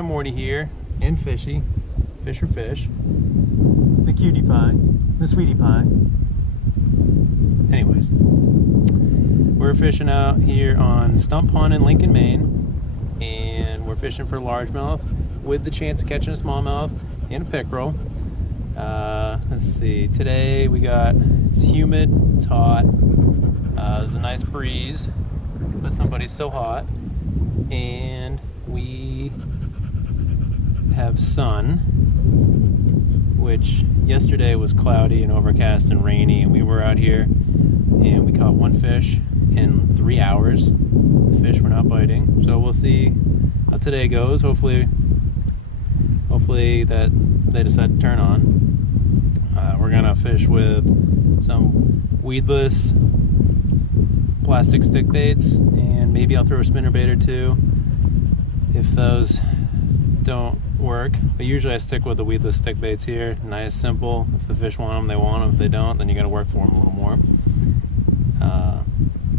and Morty here, and Fishy. Fish or fish. The cutie pie. The sweetie pie. Anyways. We're fishing out here on Stump Pond in Lincoln, Maine. And we're fishing for largemouth with the chance of catching a smallmouth and a pickerel. Let's see. Today we got, it's humid, it's hot. There's a nice breeze, but somebody's still hot. And we have sun, which yesterday was cloudy and overcast and rainy, and we were out here and we caught one fish in 3 hours. The fish were not biting, so we'll see how today goes. Hopefully that they decide to turn on. We're gonna fish with some Weedless plastic stick baits, and maybe I'll throw a spinnerbait or two if those don't work. But usually I stick with the Weedless stick baits here. Nice, simple. If the fish want them, they want them. If they don't, then you got to work for them a little more.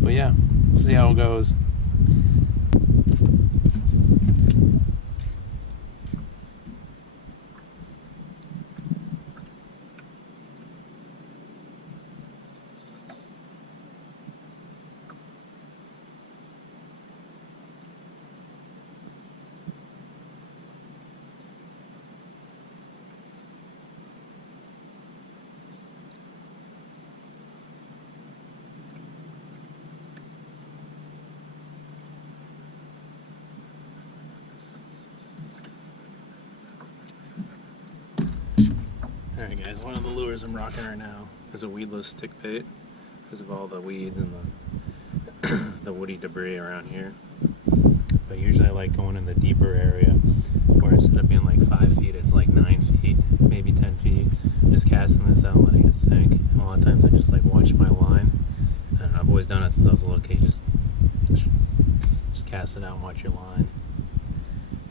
But yeah, we'll see how it goes. Alright guys, one of the lures I'm rocking right now is a weedless stick bait because of all the weeds and the woody debris around here. But usually I like going in the deeper area where instead of being like 5 feet, it's like 9 feet, maybe 10 feet. Just casting this out and letting it sink. And a lot of times I just like watch my line. And I've always done it since I was a little kid. Just cast it out and watch your line.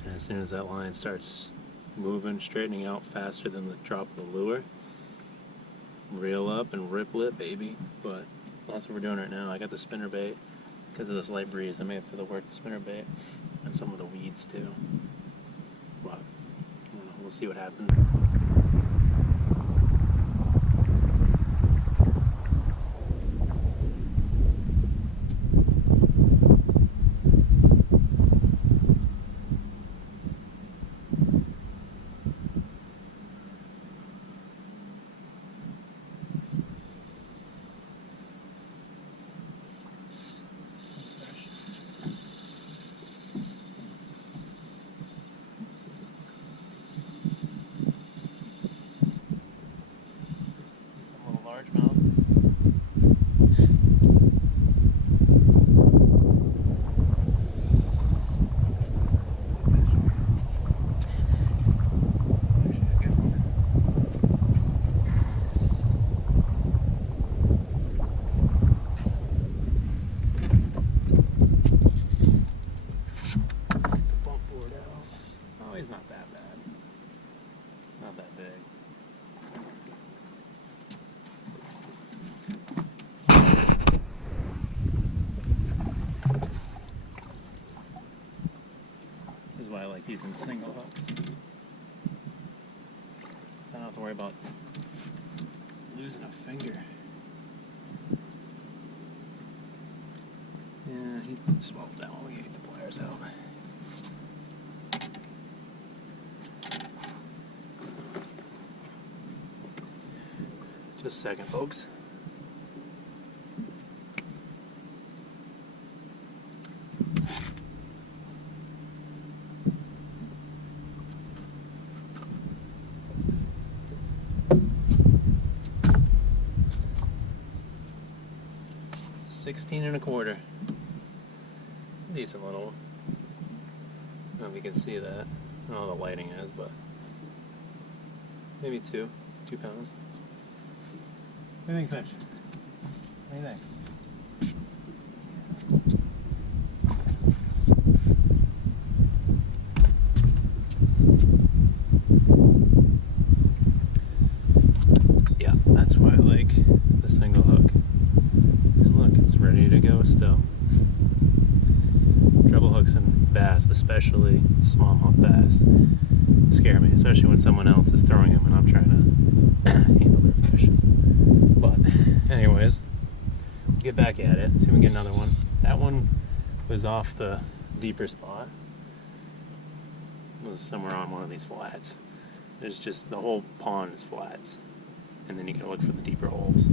And as soon as that line starts moving, straightening out faster than the drop of the lure, reel up and ripple it, baby. But that's what we're doing right now. I got the spinnerbait because of this light breeze. I may have to work the spinnerbait and some of the weeds too. But I don't know, we'll see what happens. He's not that bad. Not that big. This is why I like using single hooks. So I don't have to worry about losing a finger. Yeah, he swallowed that one. We get the pliers out. Just a second, folks. $16.25. Decent little. I don't know if you can see that. I don't know how the lighting is, but maybe 2 pounds. What do you think, fish? What do you think? Yeah, that's why I like the single hook. And look, it's ready to go still. Treble hook sharks and bass, especially smallmouth bass, scare me, especially when someone else is throwing them and I'm trying to handle their fish. But anyways, get back at it, see if we can get another one. That one was off the deeper spot. It was somewhere on one of these flats. There's just, the whole pond is flats, and then you can look for the deeper holes.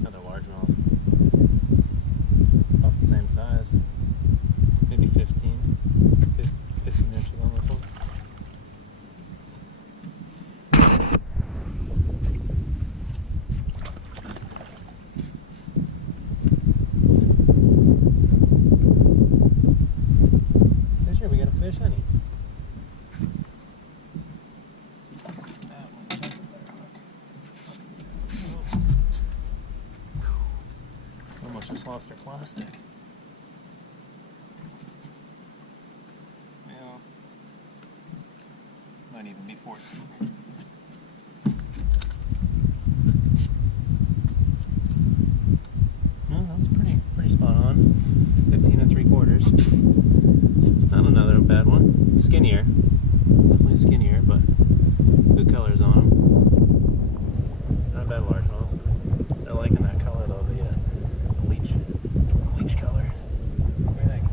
Another largemouth, about the same size, maybe 15 inches on this one. Fisher, we got a fish, honey. Almost just lost her plastic. Well, might even be 14. No, that was pretty spot on. 15 3/4. Not another bad one. Skinnier, definitely skinnier, but good colors on them. Not a bad largemouth. They're liking that color though. Bleach color. What do you think?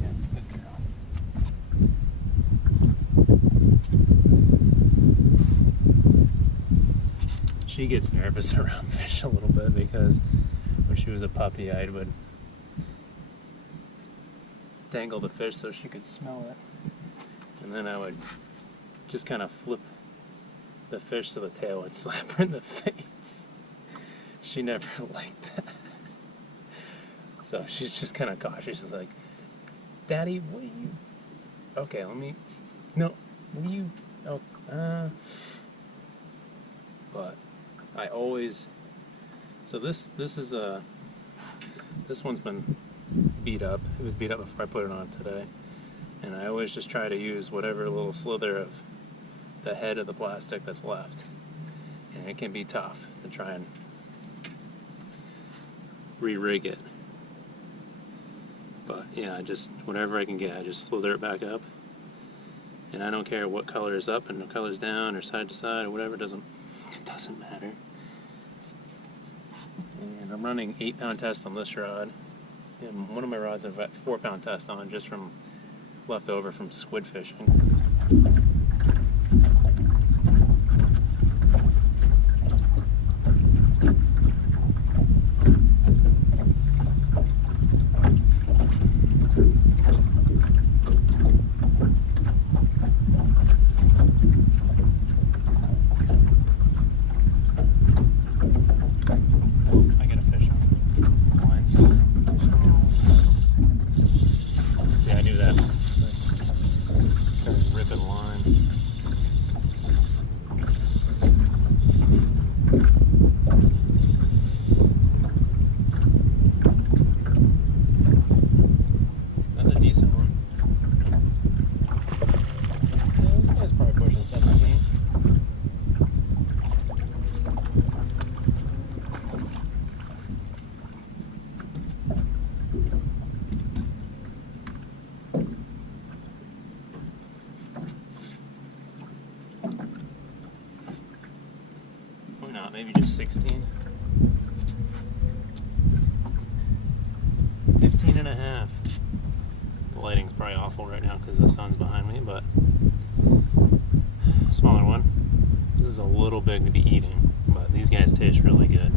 Yeah, good girl. She gets nervous around fish a little bit because when she was a puppy, I would dangle the fish so she could smell it, and then I would just kind of flip the fish so the tail would slap her in the face. She never liked that. So she's just kind of cautious. She's like, Daddy, what are you... Okay, let me... No, what are you... Oh, But I always... So this is a... This one's been beat up. It was beat up before I put it on today. And I always just try to use whatever little slither of the head of the plastic that's left. And it can be tough to try and re-rig it, but yeah, I just, whatever I can get, I just slither it back up, and I don't care what color is up and what color's down or side to side or whatever, it doesn't matter. And I'm running 8-pound test on this rod, and one of my rods I've got 4-pound test on just from left over from squid fishing. Maybe just 16. 15 and a half. The lighting's probably awful right now because the sun's behind me, but smaller one. This is a little big to be eating. but these guys taste really good.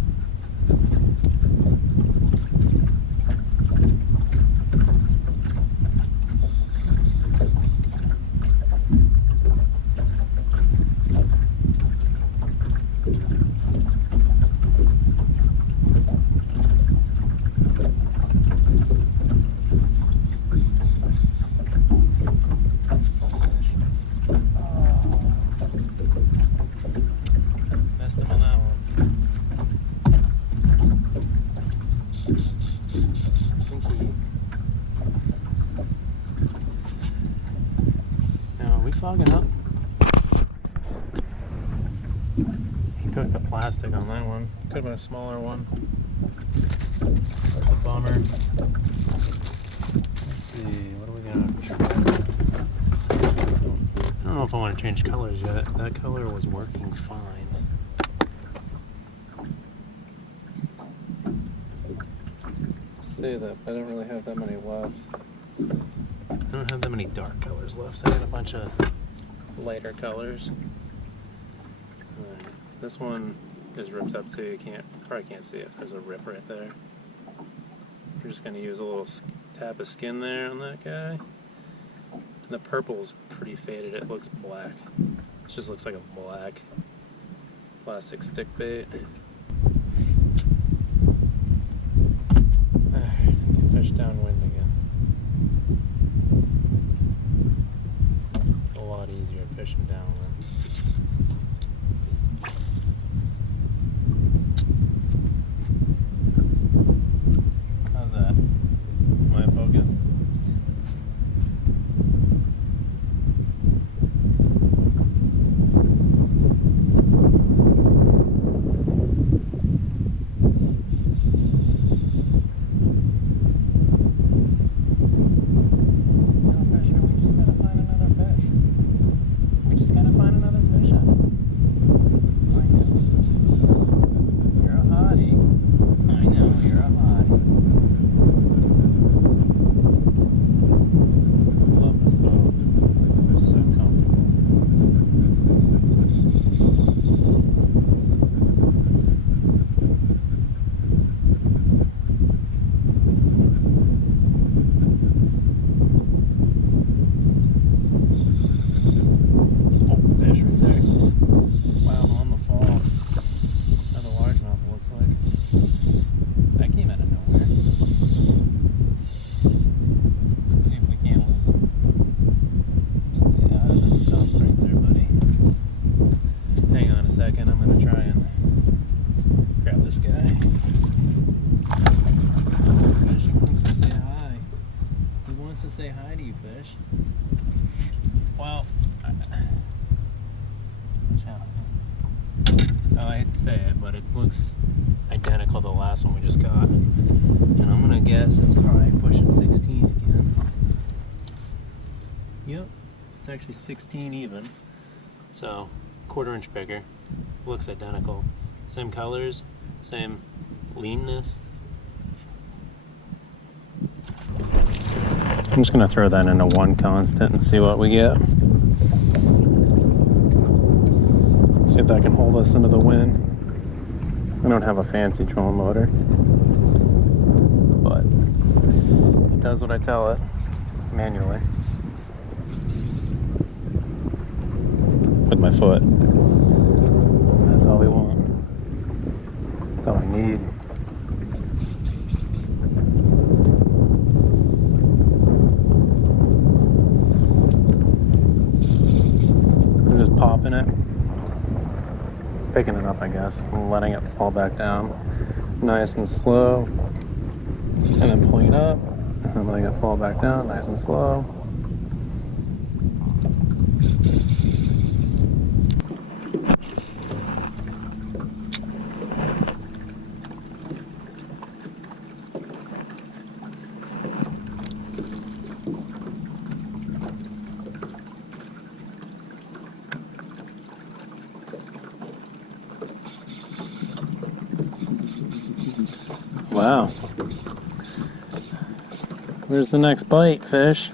Missed him on that one. Now, are we fogging up? He took the plastic on that one. Could have been a smaller one. That's a bummer. Let's see, what are we gonna try? I don't know if I want to change colors yet. That color was working fine. Say that, but I don't really have that many left. I don't have that many dark colors left. I got a bunch of lighter colors. This one is ripped up too. You probably can't see it. There's a rip right there. We're just gonna use a little tap of skin there on that guy. And the purple's pretty faded. It looks black. It just looks like a black plastic stick bait. Fish downwind again. It's a lot easier fishing downwind. How's that? Am I focused? Second, I'm gonna try and grab this guy. Fish, he wants to say hi. He wants to say hi to you, fish. Well, I hate to say it, but it looks identical to the last one we just got. And I'm gonna guess it's probably pushing 16 again. Yep, it's actually 16 even. So, 1/4 inch bigger. Looks identical. Same colors, same leanness. I'm just gonna throw that into 1 constant and see what we get. See if that can hold us into the wind. I don't have a fancy trolling motor, but it does what I tell it manually with my foot. That's all we want. That's all we need. I'm just popping it, picking it up, I guess, and letting it fall back down nice and slow, and then pulling it up, and then letting it fall back down nice and slow. Wow. Where's the next bite, fish?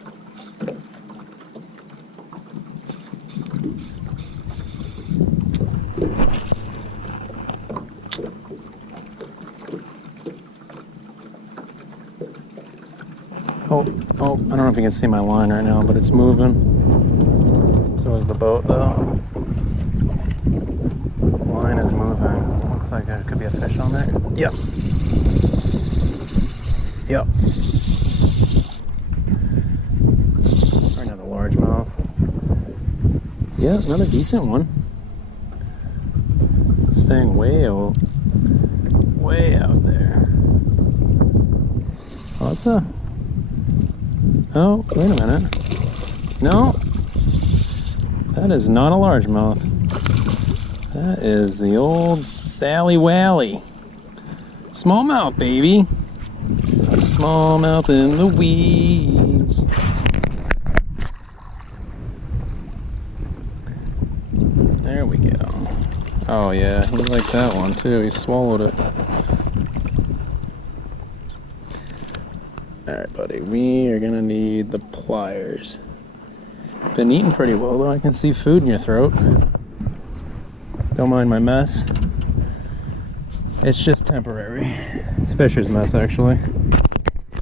Oh, I don't know if you can see my line right now, but it's moving. So is the boat though. Line is moving. Looks like there could be a fish on there. Yep. Yep. Or another largemouth. Yeah, another decent one. Staying way out there. Oh, that's a... Oh, wait a minute. No. That is not a largemouth. That is the old Sally Wally. Smallmouth, baby. Smallmouth in the weeds. There we go. Oh yeah, he liked that one too. He swallowed it. Alright, buddy. We are gonna need the pliers. Been eating pretty well though. I can see food in your throat. Don't mind my mess. It's just temporary. It's Fisher's mess, actually.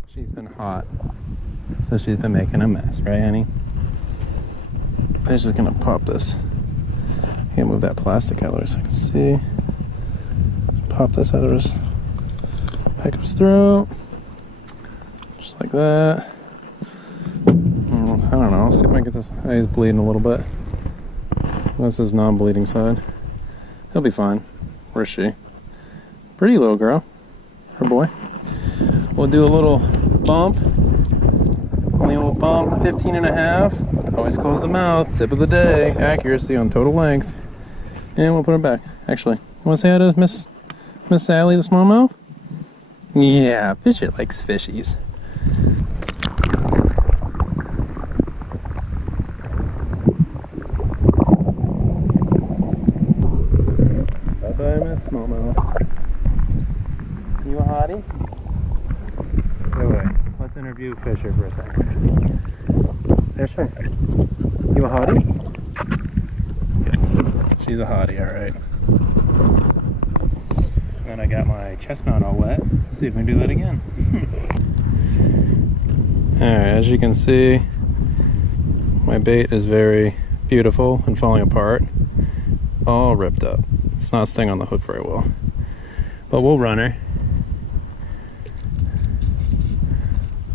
She's been hot, so she's been making a mess, right, honey? I'm just gonna pop this. I can't move that plastic out of there so I can see. Pop this out of his back of his throat, just like that. I don't know. I'll see if I can get this. He's bleeding a little bit. That's his non-bleeding side. He'll be fine. Where's she? Pretty little girl. Her boy. We'll do a little bump. Only a little bump. 15.5. Always close the mouth. Tip of the day. Accuracy on total length. And we'll put it back. Actually, you want to say hi to Miss Sally the smallmouth? Yeah, fish it likes fishies. Bye-bye, Miss Smallmouth. You a hottie? Wait. Let's interview Fisher for a second. Fisher, you a hottie? She's a hottie, alright. Then I got my chest mount all wet. Let's see if we can do that again. Alright, as you can see, my bait is very beautiful and falling apart. All ripped up. It's not staying on the hook very well. But we'll run her.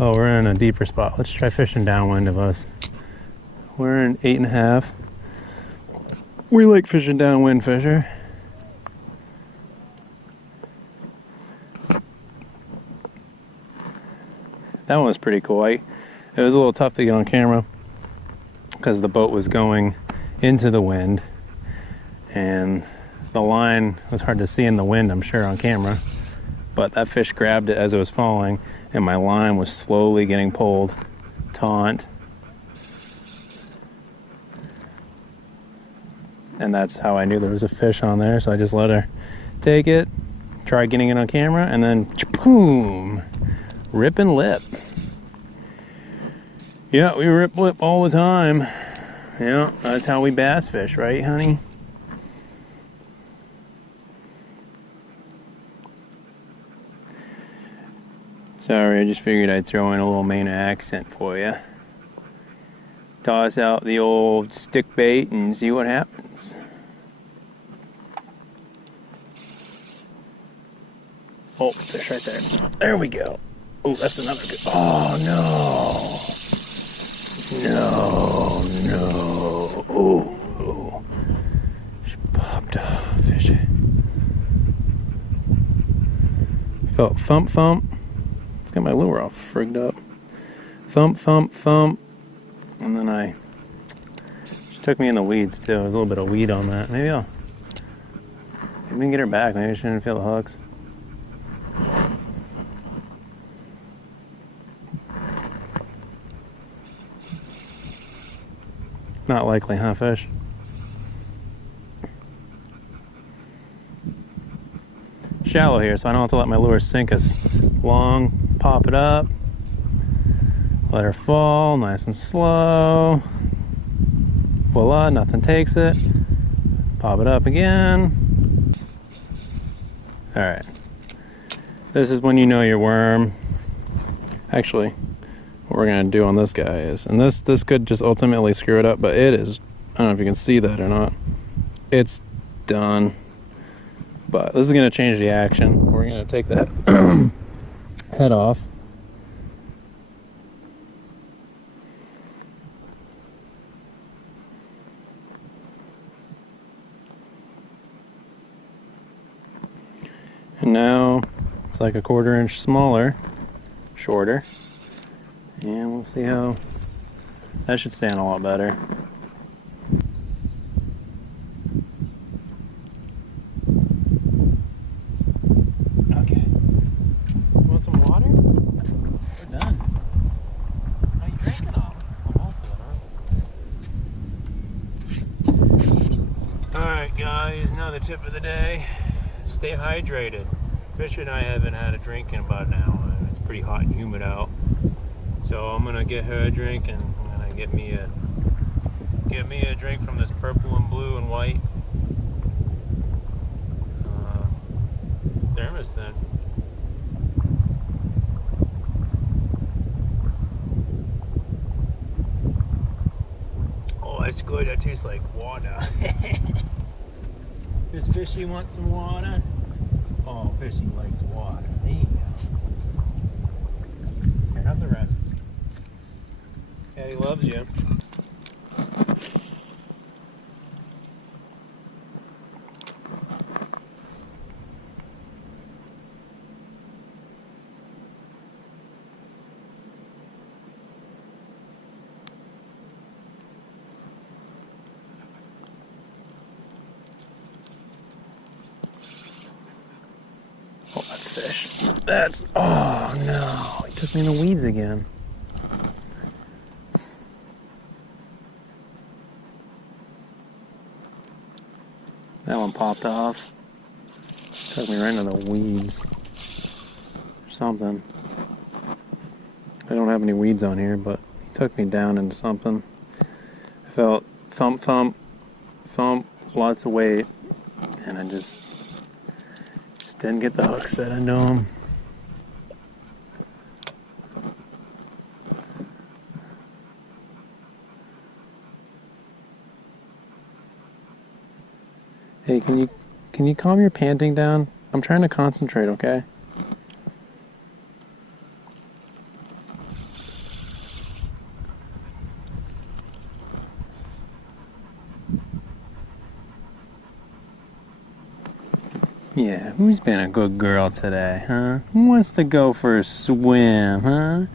Oh, we're in a deeper spot. Let's try fishing downwind of us. We're in 8.5. We like fishing downwind, Fisher. That one was pretty cool. It was a little tough to get on camera because the boat was going into the wind and the line was hard to see in the wind, I'm sure, on camera. But that fish grabbed it as it was falling and my line was slowly getting pulled. Taunt. And that's how I knew there was a fish on there, so I just let her take it, try getting it on camera, and then boom, rip and lip. Yeah, we rip lip all the time. Yeah, that's how we bass fish, right, honey? Sorry, I just figured I'd throw in a little Maine accent for you. Toss out the old stick bait and see what happens. Oh, fish right there. There we go. Oh, that's another good. Oh, no. No. Oh. She popped off. Fish it. Felt thump. It's got my lure all frigged up. Thump. And then she took me in the weeds too. There's a little bit of weed on that. Maybe we can get her back. Maybe she didn't feel the hooks. Not likely, huh, fish? Shallow here, so I don't have to let my lure sink as long. Pop it up. Let her fall, nice and slow. Voila, nothing takes it. Pop it up again. All right. This is when you know your worm. Actually, what we're gonna do on this guy is, and this could just ultimately screw it up, but it is, I don't know if you can see that or not, it's done. But this is gonna change the action. We're gonna take that head off. And now it's like a 1/4 inch smaller, shorter, and we'll see how that should stand a lot better. Okay. Want some water? We're done. Are you drinking all? Most of it, huh? Alright guys, another tip of the day. Stay hydrated. Fisher and I haven't had a drink in about an hour, and it's pretty hot and humid out. So I'm gonna get her a drink, and I'm gonna get me a drink from this purple and blue and white thermos then. Oh, that's good. That tastes like water. Does Fishy want some water? Oh, Fishy likes water. There you go. Here, have the rest. Daddy loves you. Oh, that's fish. That's, oh no, he took me in the weeds again. That one popped off. Took me right into the weeds. Or something. I don't have any weeds on here, but he took me down into something. I felt thump, thump, thump, lots of weight, and I just didn't get the hook set into him. Hey, can you calm your panting down? I'm trying to concentrate, okay? Yeah, who's been a good girl today, huh? Who wants to go for a swim, huh?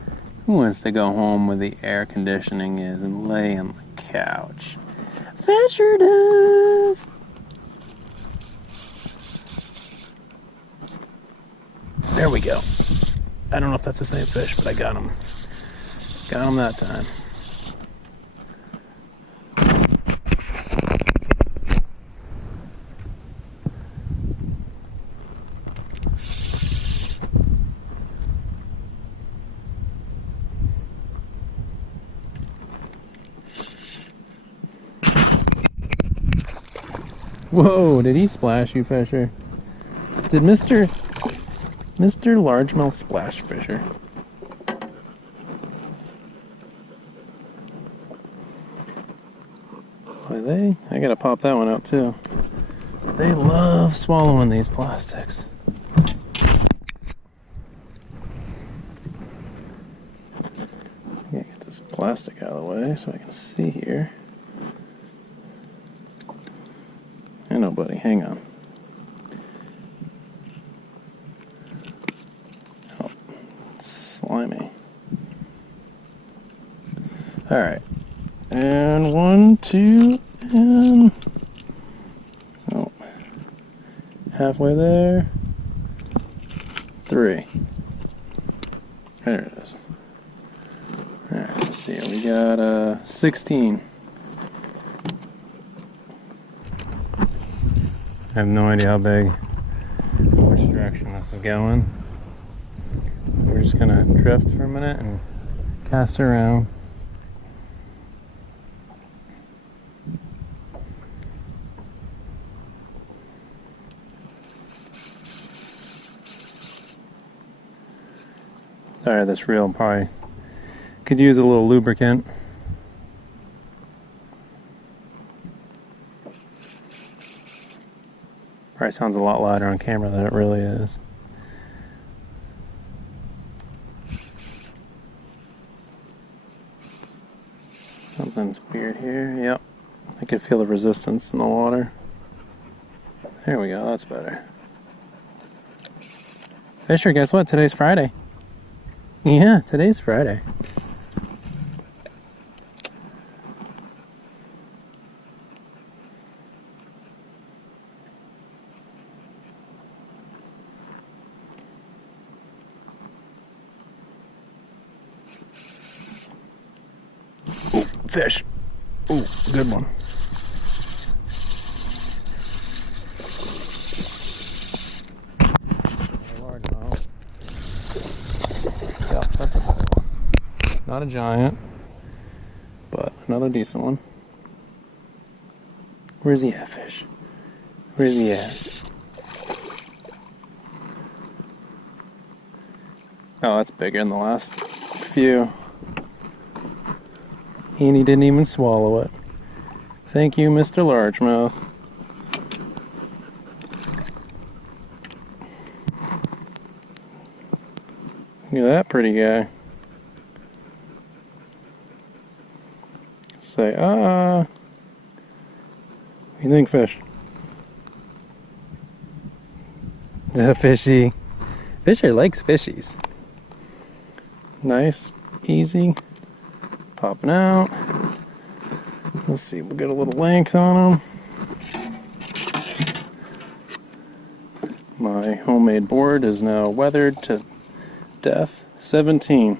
Who wants to go home where the air conditioning is and lay on the couch? Fisher does! There we go. I don't know if that's the same fish, but I got him. Got him that time. Whoa, did he splash you, Fisher? Did Mr. Largemouth splash Fisher? Boy, I gotta pop that one out too. They love swallowing these plastics. I gotta get this plastic out of the way so I can see here. I know, buddy, hang on. Oh, it's slimy. Alright. And 1, 2, and... oh. Halfway there. 3. There it is. Alright, let's see. We got 16. I have no idea how big, which direction this is going. So we're just gonna drift for a minute and cast around. Sorry, this reel probably Could use a little lubricant. Probably sounds a lot louder on camera than it really is. Something's weird here. Yep. I can feel the resistance in the water. There we go. That's better. Fisher, guess what? Today's Friday. Yeah, today's Friday. Ooh, fish. Ooh, good one. Yeah, that's a better one. Not a giant, but another decent one. Where's he at, fish? Where's he at? Oh, that's bigger than the last few. And he didn't even swallow it. Thank you, Mr. Largemouth. Look at that pretty guy. Say, what do you think, fish? Is that a fishy? Fisher likes fishies. Nice, easy, popping out. Let's see, we'll get a little length on him. My homemade board is now weathered to death. 17.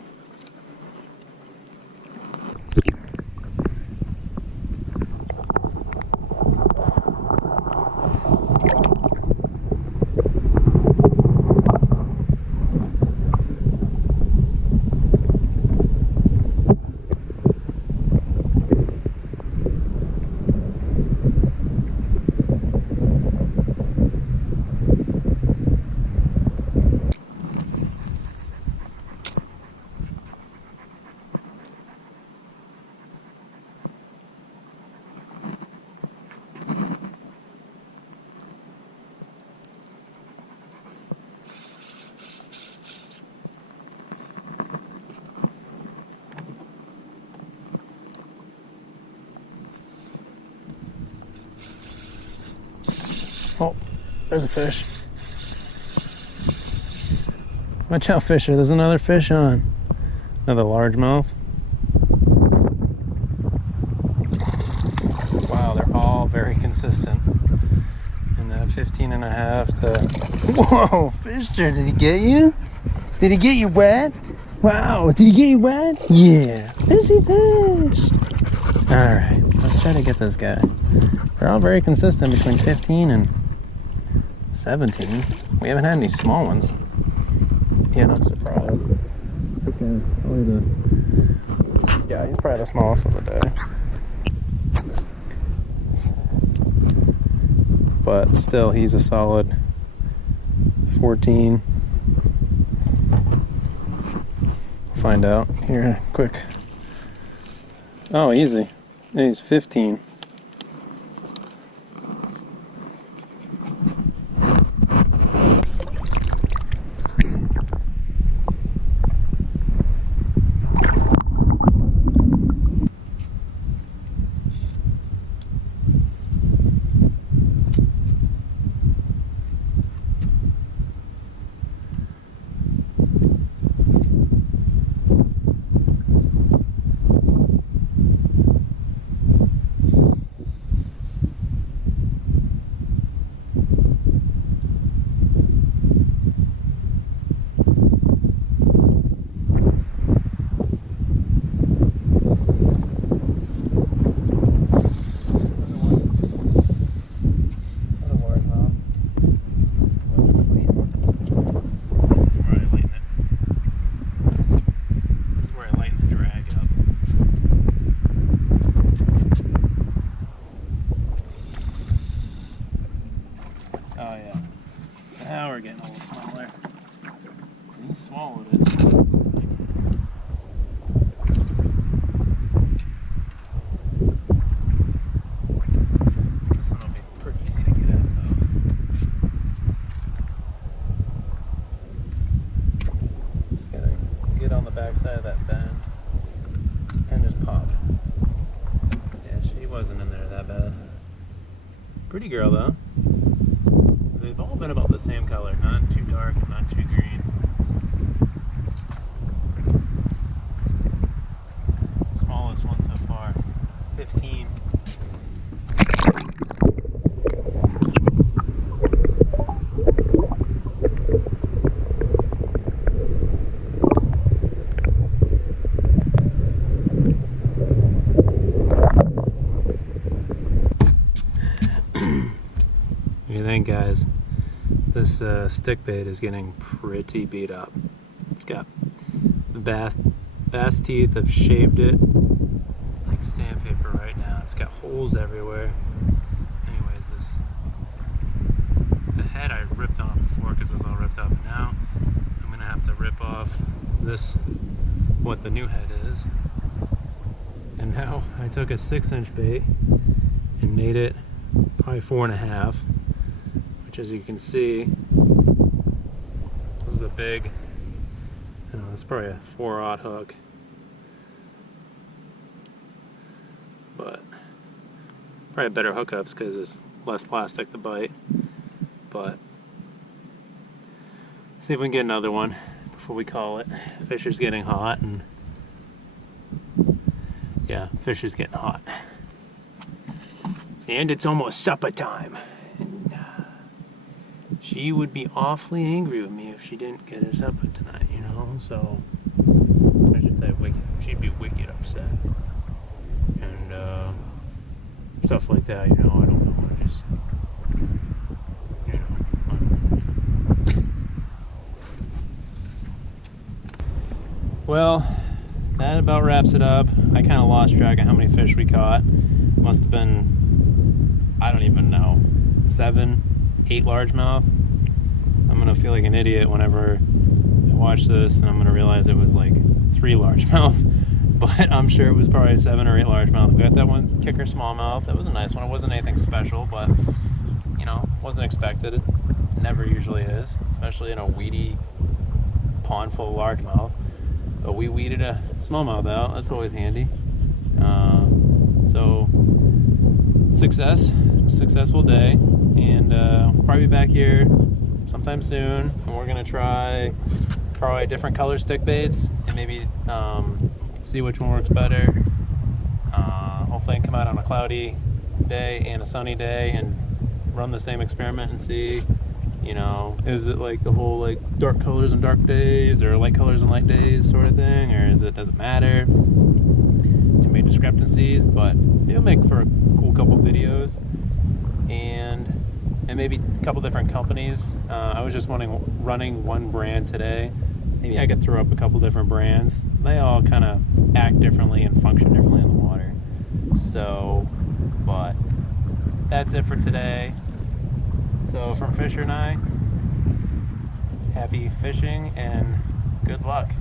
Oh, there's a fish. Watch out, Fisher. There's another fish on. Another largemouth. Wow, they're all very consistent. In that 15.5 to... Whoa, Fisher, did he get you? Did he get you wet? Wow, did he get you wet? Yeah, fishy fish. All right, let's try to get this guy. They're all very consistent between 15 and 17. We haven't had any small ones. Yeah, not surprised. This guy's probably the... Yeah, he's probably the smallest of the day. But still, he's a solid 14. Find out here quick. Oh, easy. He's 15. Oh yeah. Now we're getting a little smaller. He swallowed it. side of that bend and just pop. Yeah, she wasn't in there that bad. Pretty girl though. They've all been about the same color, not too dark, not too green. Smallest one so far, 15. What do you think, guys? This stick bait is getting pretty beat up. It's got the bass teeth have shaved it like sandpaper right now. It's got holes everywhere. Anyways, the head I ripped off before because it was all ripped up. And now I'm gonna have to rip off this, what the new head is. And now I took a 6-inch bait and made it probably 4.5. Which, as you can see, this is a big, it's probably a 4/0 hook, but probably better hookups because there's less plastic to bite. But see if we can get another one before we call it. Fish is getting hot, and yeah, fish is getting hot, and it's almost supper time. She would be awfully angry with me if she didn't get her supper tonight, you know? So, I should say she'd be wicked upset. And, stuff like that, you know, I don't know, I just, you know. Well, that about wraps it up. I kind of lost track of how many fish we caught. Must have been, I don't even know, 7, 8 largemouth. I'm gonna feel like an idiot whenever I watch this, and I'm gonna realize it was like 3 largemouth, but I'm sure it was probably 7 or 8 largemouth. We got that one kicker smallmouth. That was a nice one. It wasn't anything special, but you know, wasn't expected. It never usually is, especially in a weedy pond full of largemouth. But we weeded a smallmouth out. That's always handy. So successful day, and we'll probably be back here sometime soon, and we're gonna try probably different color stick baits and maybe see which one works better. Hopefully I can come out on a cloudy day and a sunny day and run the same experiment and see, you know, is it like the whole like dark colors and dark days, or light colors and light days sort of thing, or does it matter? Too many discrepancies, but it'll make for a cool couple videos, and maybe a couple different companies. I was just running one brand today. Maybe I could throw up a couple different brands. They all kind of act differently and function differently in the water. So, but that's it for today. So from Fisher and I, happy fishing and good luck.